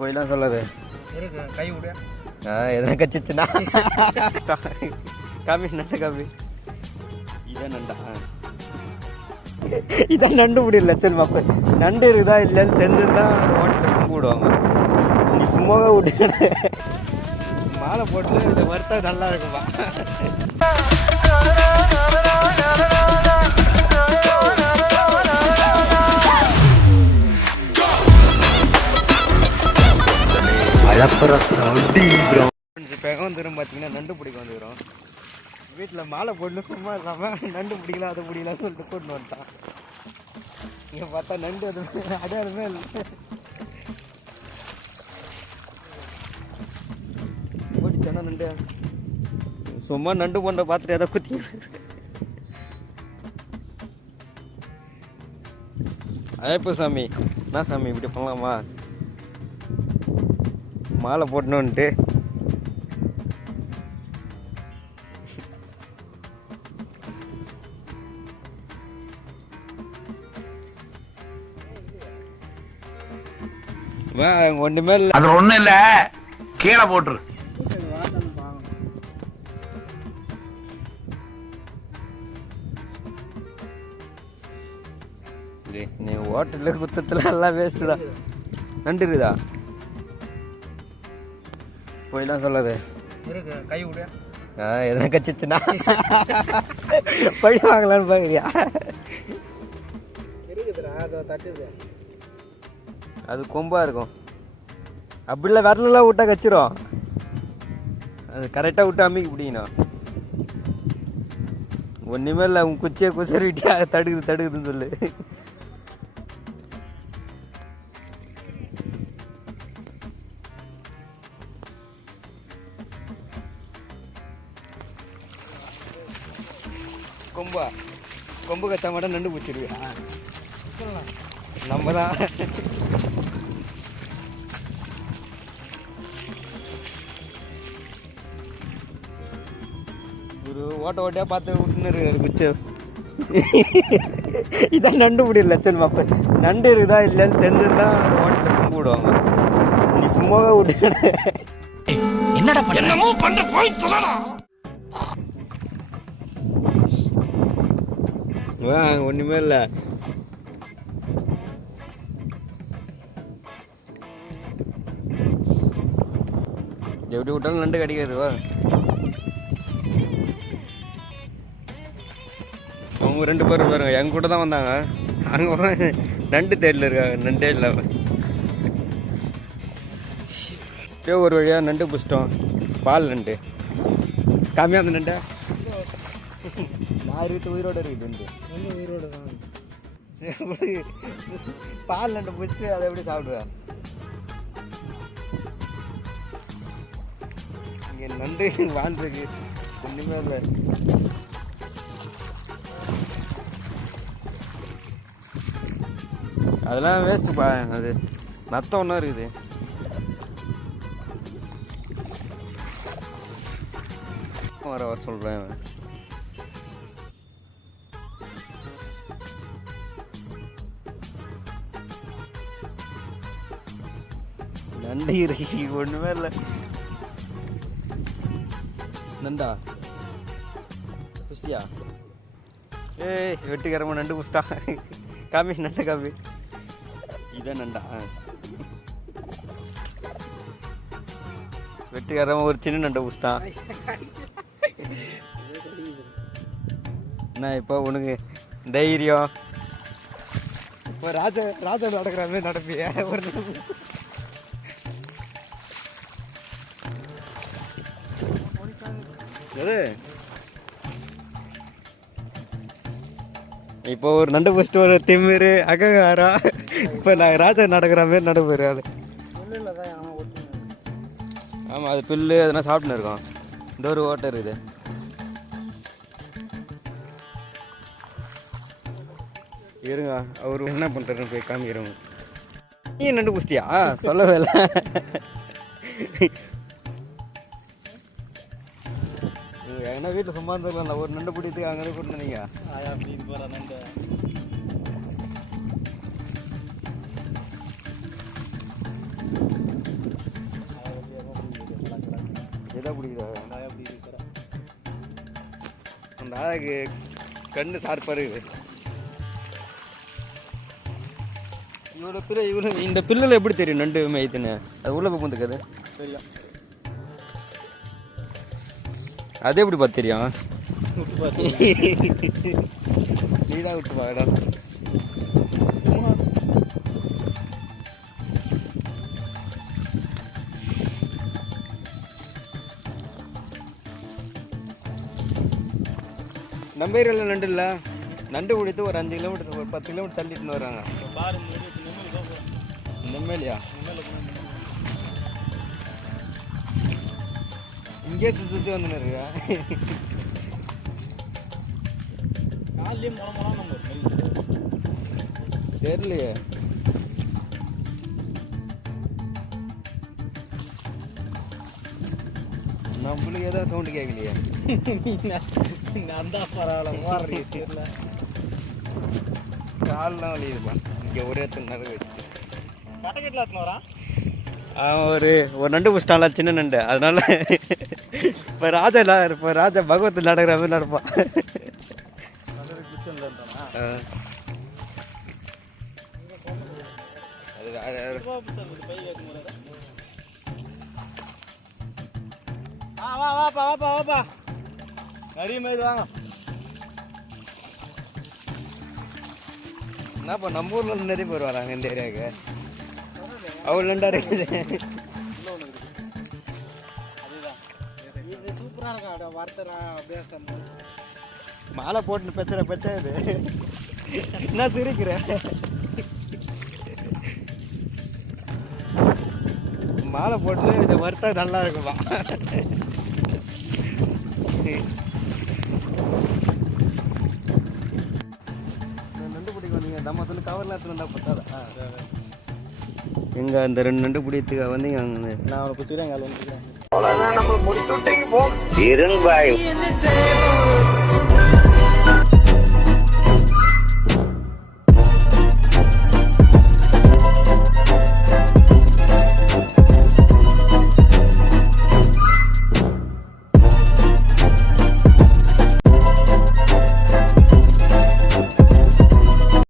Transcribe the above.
போயெல்லாம் சொல்லாது. இருக்கு கை விடு. ஆ எதனா கச்சிச்சுன்னா? காமி நண்டு காமி இதான் நண்டா? இதான் நண்டு முடியல சரி மாப்ப நண்டு இருக்குதா இல்லைன்னு தெரிஞ்சுருந்தா ஹோட்டலில் கும்பு விடுவாங்க. நீ சும்மாவே விட்டு மாலை போட்டு இதை வறுத்தா நல்லா இருக்குமா? இப்போ எங்கே வந்துடும் பார்த்தீங்கன்னா நண்டு பிடிக்க வந்துக்கிறோம் வீட்டில் மாலை போட்டு சும்மா இல்லாமல் நண்டு பிடிக்கல அதை பிடிக்கலாம்னு சொல்லிட்டு கூட்டின்னு வந்துட்டான். இங்கே பார்த்தா நண்டு அது அடையாளமே இல்லை. ஓடிச்சானா நண்டு. சும்மா நண்டு போன்ற பார்த்துட்டு எதை குத்தி. அழைப்பு சாமி. என்ன சாமி இப்படி பண்ணலாமா? மாலை போட்டணுன்ட்டு ஒன்றுமே இல்லை. அது ஒண்ணும் இல்ல. கீழே போட்டுரு. நீ ஹோட்டலில் குத்தத்தில் எல்லாம் வேஸ்ட்டு தான் நண்டு இருக்குதா போயெல்லாம் சொல்லாது. இருக்கு கை விடு. ஆ எதனா கச்சிச்சுன்னா? பழி வாங்கலான்னு பார்க்குறியா அதை தட்டுது. அது கொம்பா இருக்கும். அப்படிலாம் விரலெல்லாம் விட்டா கச்சிரும். அது கரெக்டாக விட்டு அம்மிக்கு பிடிக்கணும். ஒன்றுமே இல்லை உன் குச்சியை குசறிட்டியா தடுக்குது தடுக்குதுன்னு சொல்லு. கொம்பு கச்சா மட்டும் நண்டு பிடிச்சிருவியா நம்ம தான் ஒரு ஓட்ட ஓட்டையா பார்த்து விட்டுன்னு குச்சு. இதான் நண்டு முடியல லட்சம் மாப்ப நண்டு இருக்குதா இல்லைன்னு தெரிஞ்சுருந்தா அந்த ஹோட்டலில் கும்பு விடுவாங்க. நீ சும்மாவே விட்டு என்னடா பண்ண? என்னமோ பண்ற போய் ஒன்றுமே இல்லை எப்படி விட்டாலும் நண்டு கிடைக்காது வா. அவங்க ரெண்டு பேரும் பாருங்க எங்க கூட தான் வந்தாங்க. அங்கே நண்டு தேடில் இருக்காங்க நண்டே இல்லாம அப்படியே ஒரு வழியாக நண்டு பிடிச்சிட்டோம். பால் நண்டு. கம்மியாக அந்த நண்டை? நான் இருக்குது உயிரோட இருக்குது நண்டு ஒன்றும் உயிரோடு தான்? எப்படி பால் நண்டு பிடிச்சி அதை எப்படி சாப்பிடுவா? இங்கே நண்டு வாழ்ந்துருக்கு. ஒன்றுமே இல்லை. அதெல்லாம் வேஸ்ட்டு பா. அது நத்தம் ஒன்றா இருக்குது. வர வர சொல்கிறேன் நண்டு இருக்கு ஒண்ணுமே இல்லை. நண்டா. புஷ்டியா ஏய் வெட்டுக்காரமா நண்டு புஷ்டா காமி நண்டு காமி. இதான் நண்டா ஆ. வெட்டுக்காரமா ஒரு சின்ன நண்டை புஷ்டான் என்ன இப்போ உனக்கு தைரியம்? இப்போ ராஜா ராஜா நடக்கிற மாதிரி நடப்பிய ஒரு எது இப்போ ஒரு நண்டு பிடிச்சிட்டு ஒரு திமிரு அகங்காரம். இப்போ நான் ராஜா நடக்கிற மாதிரி நடப்புரு அது. தான் ஆமாம் அது புல்லு அதெல்லாம் சாப்பிட்டுன்னு இருக்கோம். இந்த ஒரு ஓட்டை இருக்குது இருங்க அவர் என்ன பண்ணுறாருன்னு போய் காமிக்கிறோம் நீ நண்டு பிடிச்சிட்டியா சொல்லவே இல்லை. ஏன்னா வீட்டில் சும்மா இருந்துக்கலாம்ல ஒரு நண்டு பிடித்து அங்கே கூட்டு நீங்கள் மீன் போகிற நண்டு எதா பிடிக்குதா? அந்த ஆளுக்கு கண்ணு சார்பாக இருக்குது இவ்வளோ பிள்ளை இவ்வளோ இந்த பிள்ளைல எப்படி தெரியும் நண்டு மேய்த்துன்னு? அது உள்ளே போய் பூந்துக்காது. தெரியும். அது எப்படி பார்த்து தெரியும்? விட்டு பார்த்து நீ தான் விட்டு பாடா நம்ம ஏரியாவில் நண்டு இல்லை? நண்டு குடித்து ஒரு அஞ்சு கிலோமீட்டர் ஒரு பத்து கிலோமீட்டர் தள்ளிட்டுன்னு வராங்க பாரு இங்கே சுற்றி வந்துன்னு இருக்கா? காலையிலே நம்ம தெரியலையே. நம்மளுக்கு ஏதோ சவுண்டு கேட்கலையே நான் தான் பரவாயில்ல மாறி தெரியல. கால்லாம் வலியுதுப்பா இங்கே ஒரே இடத்துல நடக்க வச்சு. கட்டக்கட்டில் வரா ஒரு ஒரு நண்டு பிடிச்சிட்டான்ல சின்ன நண்டு. அதனால இப்போ ராஜா இல்ல இப்போ ராஜா பகவத் நடக்கிற மாதிரி நடப்பான். வா வாப்பா வாப்பா வாப்பா நிறைய வாங்க. என்னப்பா நம்ம ஊர்ல நிறைய பேர் வராங்க இந்த ஏரியாவுக்கு? அவ்வளோ நண்டா இருக்குது. அதுதான் இது சூப்பராக இருக்கும் அப்படியே வறுத்துறா அப்படியே மாலை போட்டு பெச்சற பெச்சா இது. என்ன சிரிக்கிற? மாலை போட்டு இதை வறுத்தா நல்லா இருக்குமா? நண்டு பிடிக்கும் வந்தீங்க. நம்ம சொல்லி கவர்லாம் எடுத்து வந்தா பத்தாதா? எங்க அந்த ரெண்டு நண்டு பிடிக்கிறதுக்கு வந்தீங்க அங்க நான் அவனை பிடிச்சிக்கிறேன் இருங்க